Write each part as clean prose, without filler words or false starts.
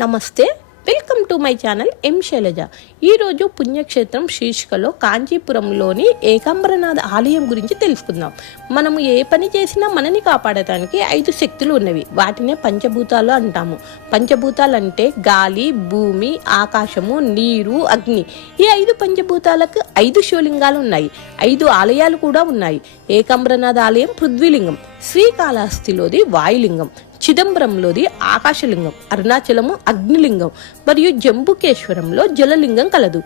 నమస్తే, welcome to my channel M Shailaja. ఈరోజు పుణ్యక్షేత్రం శీర్షికలో కాంచీపురంలోని ఏకాంబరనాథ ఆలయం గురించి తెలుసుకుందాం. మనము ఏ పని చేసినా మనని కాపాడటానికి 5 శక్తులు ఉన్నవి. వాటినే పంచభూతాలు అంటాము. పంచభూతాలు అంటే గాలి, భూమి, ఆకాశము, నీరు, అగ్ని. ఈ 5 పంచభూతాలకు 5 శివలింగాలు ఉన్నాయి. 5 ఆలయాలు కూడా ఉన్నాయి. ఏకాంబరనాథ ఆలయం పృథ్వీలింగం, శ్రీకాళహస్తిలోది వాయులింగం, చిదంబరంలోది ఆకాశలింగం, అరుణాచలము అగ్నిలింగం మరియు జంబుకేశ్వరంలో జలలింగం కలదు.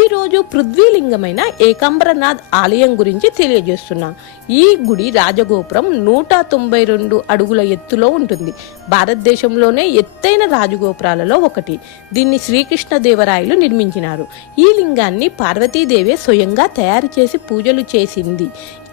ఈరోజు పృథ్వీలింగమైన ఏకాంబరనాథ్ ఆలయం గురించి తెలియజేస్తున్నాం. ఈ గుడి రాజగోపురం 192 అడుగుల ఎత్తులో ఉంటుంది. భారతదేశంలోనే ఎత్తైన రాజగోపురాలలో ఒకటి. దీన్ని శ్రీకృష్ణదేవరాయలు నిర్మించినారు. ఈ లింగాన్ని పార్వతీదేవి స్వయంగా తయారు చేసి పూజలు చేసింది.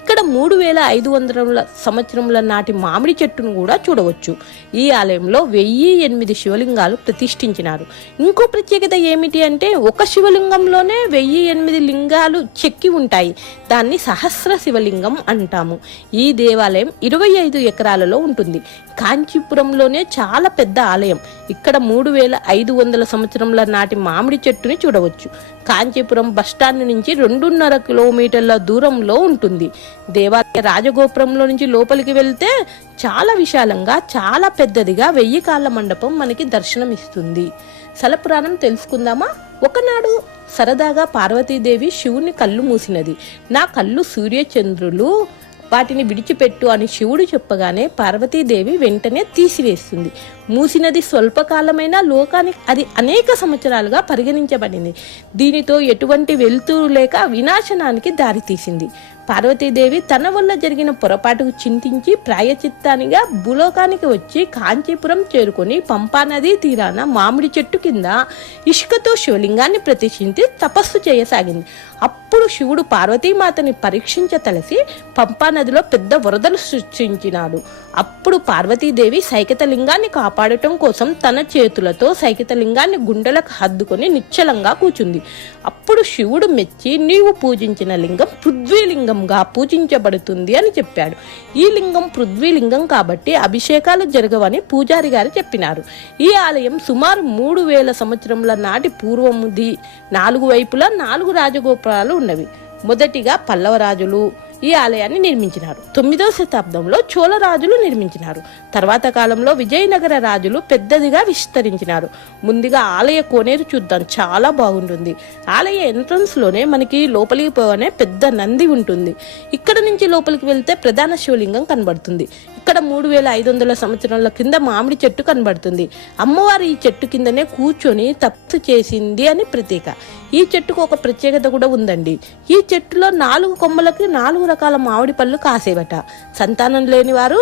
ఇక్కడ 3500 సంవత్సరముల నాటి మామిడి చెట్టును కూడా చూడవచ్చు. ఈ ఆలయంలో 1008 శివలింగాలు ప్రతిష్ఠించినారు. ఇంకో ప్రత్యేకత ఏమిటి అంటే ఒక శివలింగంలోనే 1008 లింగాలు చెక్కి ఉంటాయి. దాన్ని సహస్ర శివలింగం అంటాము. ఈ దేవాలయం 25 ఎకరాలలో ఉంటుంది. కాంచీపురంలోనే చాలా పెద్ద ఆలయం. ఇక్కడ 3500 సంవత్సరముల నాటి మామిడి చెట్టుని చూడవచ్చు. కాంచీపురం బస్టాండ్ నుంచి 2.5 కిలోమీటర్ల దూరంలో ఉంటుంది. దేవాలయ రాజగోపురంలో నుంచి లోపలికి వెళ్తే చాలా విశాలంగా, చాలా పెద్దదిగా 1000 కాళ్ళ మండపం మనకి దర్శనమిస్తుంది. స్థలపురాణం తెలుసుకుందామా? ఒకనాడు సరదాగా పార్వతీదేవి శివుని కళ్ళు మూసినది. నా కళ్ళు సూర్యచంద్రులు, వాటిని విడిచిపెట్టు అని శివుడు చెప్పగానే పార్వతీదేవి వెంటనే తీసివేస్తుంది. మూసినది స్వల్పకాలమైన లోకానికి అది అనేక సంవత్సరాలుగా పరిగణించబడింది. దీనితో ఎటువంటి వెలుతురు లేక వినాశనానికి దారితీసింది. పార్వతీదేవి తన వల్ల జరిగిన పొరపాటుకు చింతించి ప్రాయచిత్తానిగా భూలోకానికి వచ్చి కాంచీపురం చేరుకొని పంపానదీ తీరాన మామిడి చెట్టు కింద ఇసుకతో శివలింగాన్ని ప్రతిష్ఠించి తపస్సు చేయసాగింది. అప్పుడు శివుడు పార్వతీమాతని పరీక్షించతలసి పంపానదిలో పెద్ద వరదలు సృష్టించినాడు. అప్పుడు పార్వతీదేవి సైకతలింగాన్ని కాపాడటం కోసం తన చేతులతో సైకతలింగాన్ని గుండెలకు హద్దుకొని నిశ్చలంగా కూర్చుంది. అప్పుడు శివుడు మెచ్చి, నీవు పూజించిన లింగం పృథ్వీలింగంగా పూజించబడుతుంది అని చెప్పాడు. ఈ లింగం పృథ్వీలింగం కాబట్టి అభిషేకాలు జరగవని పూజారి గారు చెప్పినారు. ఈ ఆలయం సుమారు 3000 సంవత్సరముల నాటి పూర్వముది. 4 వైపులా 4 రాజగోపురాలు ఉన్నవి. మొదటిగా పల్లవరాజులు ఈ ఆలయాన్ని నిర్మించినారు. 9వ శతాబ్దంలో చోళరాజులు నిర్మించినారు. తర్వాత కాలంలో విజయనగర రాజులు పెద్దదిగా విస్తరించినారు. ముందుగా ఆలయ కోనేరు చూద్దాం, చాలా బాగుంటుంది. ఆలయ ఎంట్రన్స్ లోనే మనకి లోపలికి పోవనే పెద్ద నంది ఉంటుంది. ఇక్కడ నుంచి లోపలికి వెళ్తే ప్రధాన శివలింగం కనబడుతుంది. ఇక్కడ 3500 సంవత్సరాల కింద మామిడి చెట్టు కనబడుతుంది. అమ్మవారు ఈ చెట్టు కిందనే కూర్చొని తపస్సు చేసింది అని ప్రత్యేక. ఈ చెట్టుకు ఒక ప్రత్యేకత కూడా ఉందండి. ఈ చెట్టులో 4 కొమ్మలకి 4 రకాల మామిడి పళ్ళు కాసేవట. సంతానం లేని వారు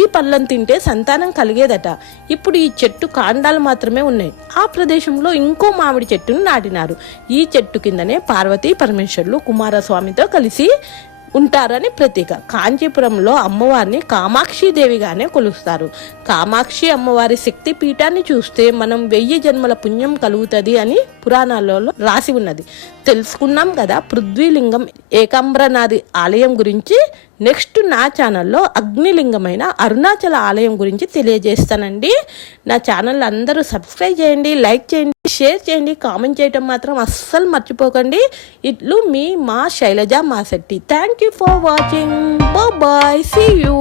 ఈ పళ్ళను తింటే సంతానం కలిగేదట. ఇప్పుడు ఈ చెట్టు కాండాలు మాత్రమే ఉన్నాయి. ఆ ప్రదేశంలో ఇంకో మామిడి చెట్టును నాటినారు. ఈ చెట్టు కిందనే పార్వతీ పరమేశ్వరులు కుమారస్వామితో కలిసి ఉంటారని ప్రతీక. కాంచీపురంలో అమ్మవారిని కామాక్షిదేవిగానే కొలుస్తారు. కామాక్షి అమ్మవారి శక్తి పీఠాన్ని చూస్తే మనం 1000 జన్మల పుణ్యం కలుగుతుంది అని పురాణాలలో రాసి ఉన్నది. తెలుసుకున్నాం కదా పృథ్వీలింగం ఏకాంబరనాథి ఆలయం గురించి. నెక్స్ట్ నా ఛానల్లో అగ్నిలింగమైన అరుణాచల ఆలయం గురించి తెలియజేస్తానండి. నా ఛానల్ అందరూ సబ్స్క్రైబ్ చేయండి, లైక్ చేయండి, షేర్ చేయండి, కామెంట్ చేయటం మాత్రం అస్సలు మర్చిపోకండి. ఇట్లు మీ మా Shailaja Masetti. Thank you for watching. Bye, see you.